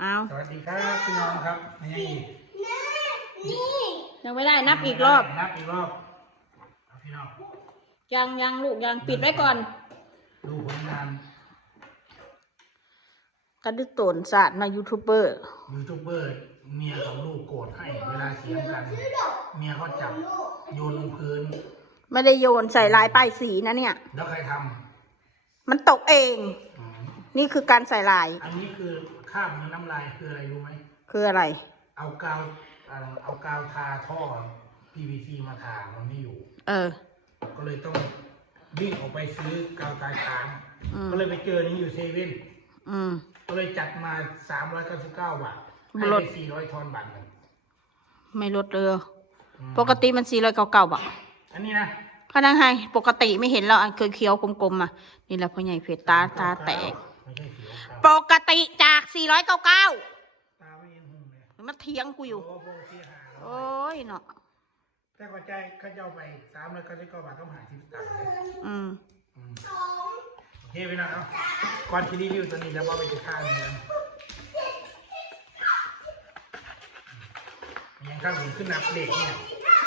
เอาสวัสดีครับพี่น้องครับนี่ยังไม่ได้นับอีกรอบ นับอีกรอบเอาพี่น้องยังยังลูกยังปิดไว้ก่อน ดูผลงานกระดึกโตนศาสตร์นะยูทูบเบอร์ยูทูบเบอร์เมียของลูกโกรธให้เวลาเถียงกันเมียเขาจับโยนลงพื้น ไม่ได้โยนใส่ลายป้ายสีนะเนี่ย แล้วใครทมันตกเองำอืมนี่คือการใส่ลาย อันนี้คือ ข้ามน้ำลายคืออะไรรู้ไหม คืออะไร เอากาวเอ่อเอากาวทาท่อ PVC มาทามันไม่อยู่ เออ ก็เลยต้องวิ่งออกไปซื้อกาวตาช้าง อืม ก็เลยไปเจอนี้อยู่เซเว่น อืม ก็เลยจัดมา 399 บาท ให้ลไปด400ทอนบาทหนึ่งไม่ลดเลย อืมปกติมันสี่ร้อยเก้าเก้าบาทอันนี้นะก็นั่งให้ปกติไม่เห็นแล้วอันเคี้ยวๆกลมๆอะนี่แหละพ่อใหญ่เพชรตาตาแตก ไม่ใช่สีขาวปกติจากสี่ร้อยเก้าเก้าตาไม่เห็นหุ่นเลยมันเถียงกูอยู่ โอ้โหเสียหายโอ้ยเนาะแต่ก็ใจเขาจะเอาไป399บาทต้องหาที่ตังค์เลยอืมอืมโอเคไปหน่อยเนาะก่อนที่รีวิวตัวนี้แล้วว่าไปจะฆ่าเนื้อยังข้างผมขึ้นนับเด็กเนี่ย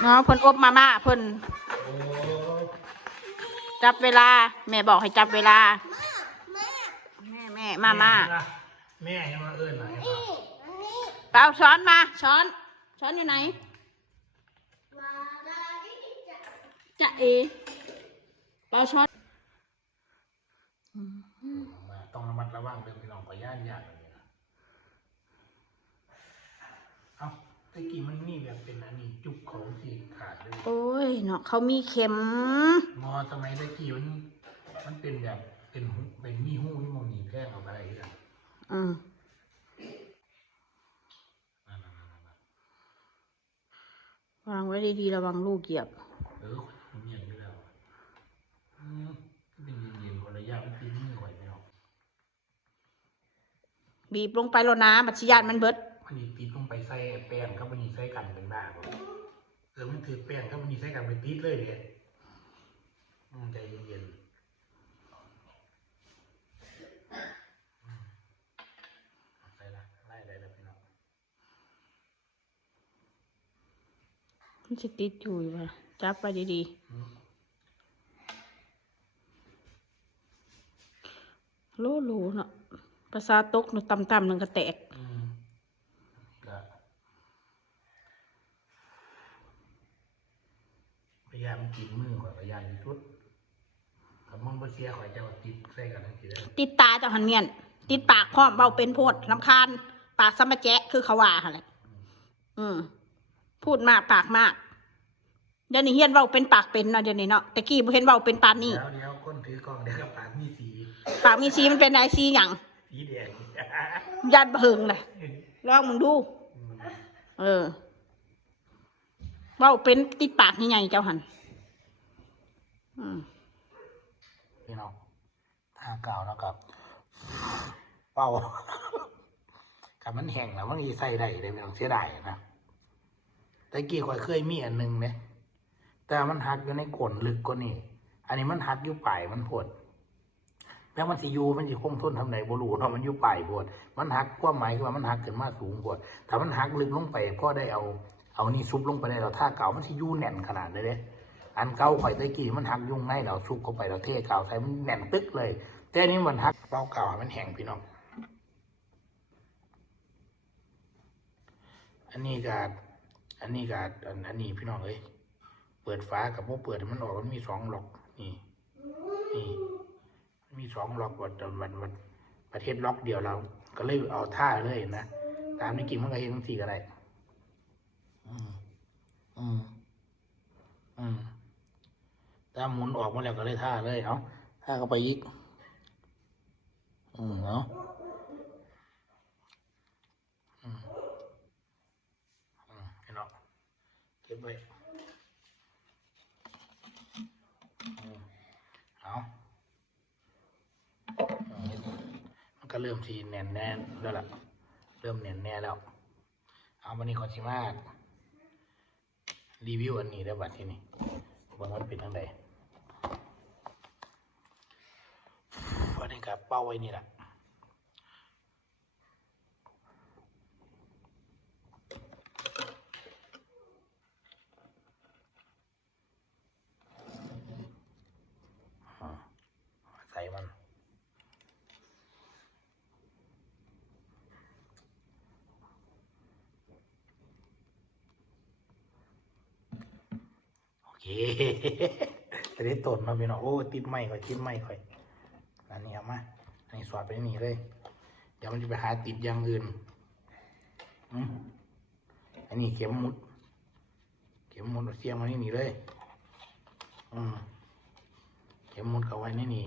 เนาะเพิ่นอบมาม่าเพิ่นโอ้จับเวลา แม่บอกให้จับเวลาแม่แม่มาม่าแม่ยังมาเอิญหน่อยเปล่าช้อนมาช้อน ช้อนอยู่ไหนจะเอเปล่าช้อนมาต้องระมัดระวังเรื่องพี่น้องขอย่านยากแบบนี้นะเอ้าตะกี้มันมีแบบเป็นอันนี้จุกของสีขาดเลยโอ้ยเนาะเขามีเข็มงอสมัยตะกี้มันมันเป็นแบบ เป็นหูเป็นมีหูที่มองหนีแพร่งออกไปอะไรอย่างเงี้ยอืมนั่นๆๆวางไว้ดีๆระวังลูกเหยียบๆเออผมเย็นอยู่แล้วอะอืมเป็นเย็นๆคนละอยางมันตีมือข่อยไม่ออกบีบลงไปแล้วนะบัตรยานมันเบิดมันนี่ติดลงไปใส่แป้งครับมันนี่ใส่กันเป็นบ้าบ่เออมันถือแป้งครับมันนี่ใส่กันไปติดเลยเด็อืมใจเย็นๆอืมใส่ละไล่ได้แล้วพี่น้อง มันจะติดอยู่อยู่ว่ะจับไปดีอืมๆโลโลเนาะภาษาตกหนูต่ำๆหนึ่งก็แตกอืมก็พยายามกินมือข่อยพยายามที่สุดถ้ามันบ่เสียข่อยจะเอาติดใส่กันทั้งทีเลยติดตาเจ้าหันเมียน ติดปากพร้อมเบาเป็นโพดลำคาญ ปากสมะแจ๊ะคือเขาว่าหั่นแหละอืม พูดมากปากมาก เดี๋ยวนี้เฮียนเบาเป็นปากเป็นเนาะเดี๋ยวนี้เนาะแต่กี้บ่เห็นเบาเป็นปานนี้ เดี๋ยวเดี๋ยวคนถือกล้องเดี๋ยวก็ปากมีสี ปากมีสีมันเป็นไอซีหยังสีแดง ยันเพิงเลยลองมึงดูอืมเออเบาเป็นติดปากใหญ่ๆเจ้าหันอืมพี่น้องทาเก่าแล้วกับเป่ากับมันแห้งแล้วมันมีใส่ได้เลยพี่น้องเสียดายนะ ต่กี้ข่อยเคยมีอันหนึ่งเนี่ยแต่มันหักอยู่ในกลนลึกกว่านี่ อันนี้มันหักอยู่ปลายมันปวดแล้วมันสิยูมันสิคงทนทำไหนบ่รู้เนาะมันอยู่ปลายปวดมันหักความหมายคือว่ามันหักขึ้นมาสูงปวดถ้ามันหักลึกลงไปก็ได้เอา เอานี่ซุปลงไปได้เราถ้าเก่ามันสิยูแน่นขนาดเลยเด้อันเก่าข่อยตะกี้มันหักยุ่งในเราซุปเข้าไปเราเทเก่าใส่มันแน่นตึกเลย แต่อันนี้มันหักเป้าเก่ามันแห้งพี่น้องอันนี้กา อันนี้กาอันอันนี้พี่น้องเอ้ยเปิดฟ้ากับพวกเปิดให้มันออกมันมีสองล็อกนี่นี่มันมีสองล็อกวัดวันวันประเทศล็อกเดียวเรา ก็เลยเอาท่าเลยนะตามนี้กิ่งมันก็เห็นทั้งสี่ก็ได้อืมอืมอืมถ้าหมุนออกมาแล้วก็เลยท่าเลยเอาท่าเข้าไปอีกอืมเนาะอืมอืมเห็นเนาะ เก็บไว้อืมเอามันก็เริ่มทีแน่นแน่นแล้วล่ะ เริ่มแน่นแน่แล้ว เอาวันนี้ขอชิมากรีวิวอันนี้ได้บัดที่นี่ว่ามันเป็นทางใดวันนี้กับเป้าไว้นี่แหละ แต่ได้ตนมาพี่น้องโอ้ติดไม้ค่อยติดไม้ค่อยอันนี้เอามาอันนี้สอดไปนี่เลย เดี๋ยวมันจะไปหาติดอย่างอื่นอันนี้เข็มมุด เข็มมุดเสียงมานี่นี่เลย อืมเข็มมุดเขาไว้นี่นี่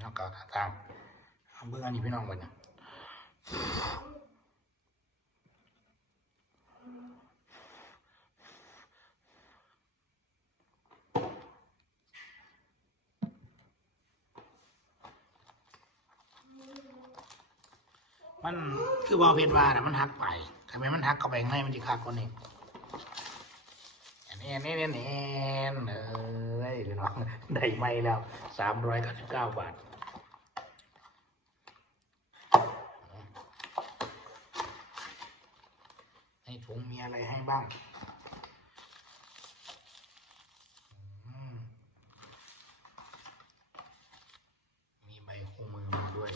เอาเก่าตาตามเอาเบื้องอันนี้พี่น้องก่อนนะ มันคือบอเพชรว่าน่ะมันหักไปทำไมมันหักเข้าไปข้างในมันจะขาดคนนี้อันนี้อันนี้อันนี้เอ้ยพี่น้องได้ไม่แล้วสามร้อยเก้าสิบเก้าบาทในถุงมีอะไรให้บ้างอืมมีใบคู่มือมาด้วย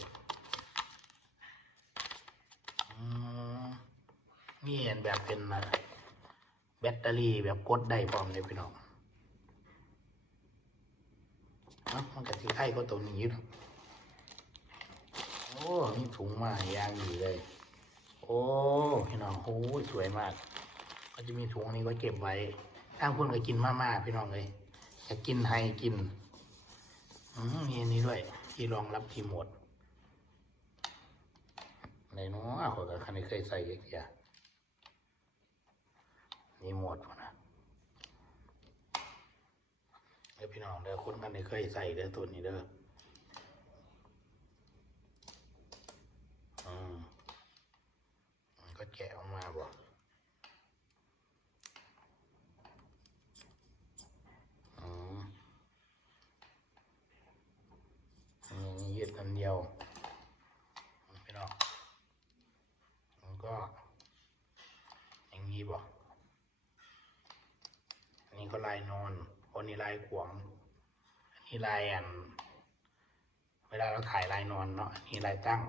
อืมนี่ เป็นแบตเตอรี่แบบกดได้พร้อมเลยพี่น้องเอ้ามันกับที่ไข่ก็ตัวนี้อยู่โอ้มีถุงมาอย่างดีเลย โอ้พี่น้องโอ้สวยมาก ก็จะมีถุงอันนี้ไว้เก็บไว้ทางคนก็กินมากๆพี่น้องเลยอยากกินไฮกินอืมมีอันนี้ด้วย ที่รองรับทีโหมดในน้อขอยกับคันนี้เคยใส่เยอะแยะ นี่หมดวะนะเดี๋ยวพี่น้องเด้อคนกันนี้เคยใส่เด้อตัวนี้เด้ออืมก็แกะออกมาบ่อืมอันนี้ยึดอันเดียวพี่น้อง มันก็ อย่างนี้บ่อันนี้ ก็ลายนอนอันนี้ลายขวางอันนี้ลายอัน เวลาเราถ่ายลายนอนเนาะอันนี้ลายตั้ง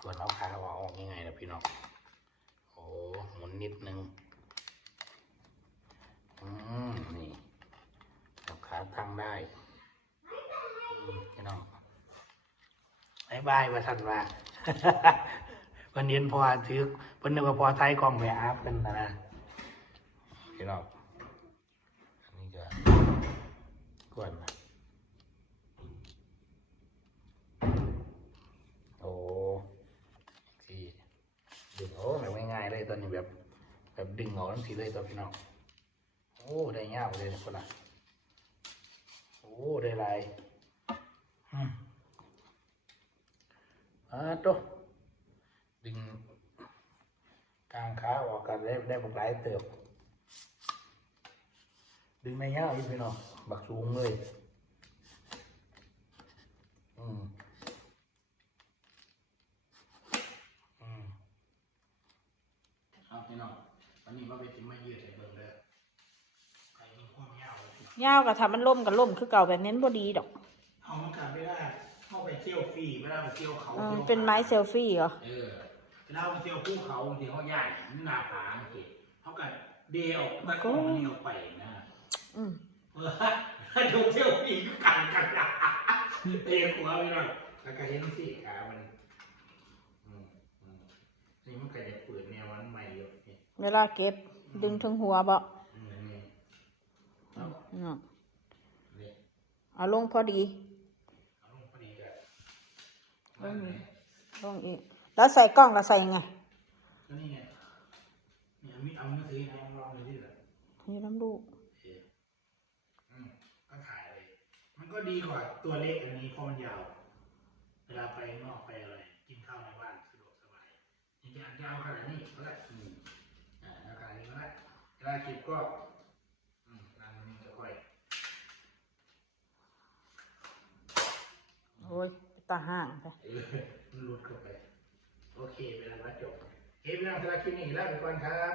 ส่วนเอาขาเอาออกยังไงนะพี่น้องโอ้หมุนนิดนึงอืมนี่เอาขาตั้งได้พี่น้องบายบายมาทันว่า วันนี้พอถือเพิ่นนึกว่าพอไทยกล้องไปอาบกันนะนะพี่น้องอันนี้ก็กวนนะโอ้ที่ดึงโอ้แบบง่ายๆเลยตอนนี้แบบแบบดึงออกทั้งทีเลยตัวพี่น้องโอ้ได้ยาวเลยคนละโอ้ได้ลายอืมอ่าตัวดึงกลางขาออกกันได้ได้บักหลายเติบ ดึงในย่าอีกพี่น้องบักสูงเลย อืมอืมเอาพี่น้องวันนี้มาไปถึงมายืดใส่เบิ่งเลยใครมีความยาวเลยยาวกับทำมันล่มกับล่มคือเก่าแบบนี้บ่ดีดอกเอามันกลับไม่ได้เข้าไปเที่ยวฟรีไม่ได้ไปเที่ยวเขาเออที่ยวเป็นไม้เซลฟี่เหรอ เออ เราไปเที่ยวภูเขาบางทีเขาใหญ่หน้าผาบางทีเขาก็เดียวมันก็มันเดียวไปนะอืมเออถ้าดูเที่ยวอีกก็กันกันละเตียหัวไปหน่อยแล้วก็เห็นสิขามันอืมอืมนี่มันก็จะเปิดแนวมันใหม่อยู่นี่เวลาเก็บดึงถึงหัวบ่อืมนี่เอาอืมเนี่ยเอาลงพอดีเอาลงพอดีกันมันเนี่ยลงอีก แล้วใส่กล้องแล้วใส่ไงก็นี่ไงเนี่ยมีเอามือถือให้ลองเลยที่เหรอนี่น้ำลูกอืมก็ถ่ายเลยมันก็ดีกว่าตัวเล็กอันนี้เพราะมันยาว เวลาไปนอกไปอะไรกินข้าวในบ้านสะดวกสบายจริงๆอาจจะเอาขนาดนี้ก็ได้อืมอ่าเอาขนาดนี้ก็ได้เวลาเก็บก็อืมนั่งนี่จะค่อยโอ้ยตาห่างไปเออมันหลุดเข้าไป โอเคเวลาจบเอเวลาสำหรับคลิปนี้แล้วไปก่อนครับ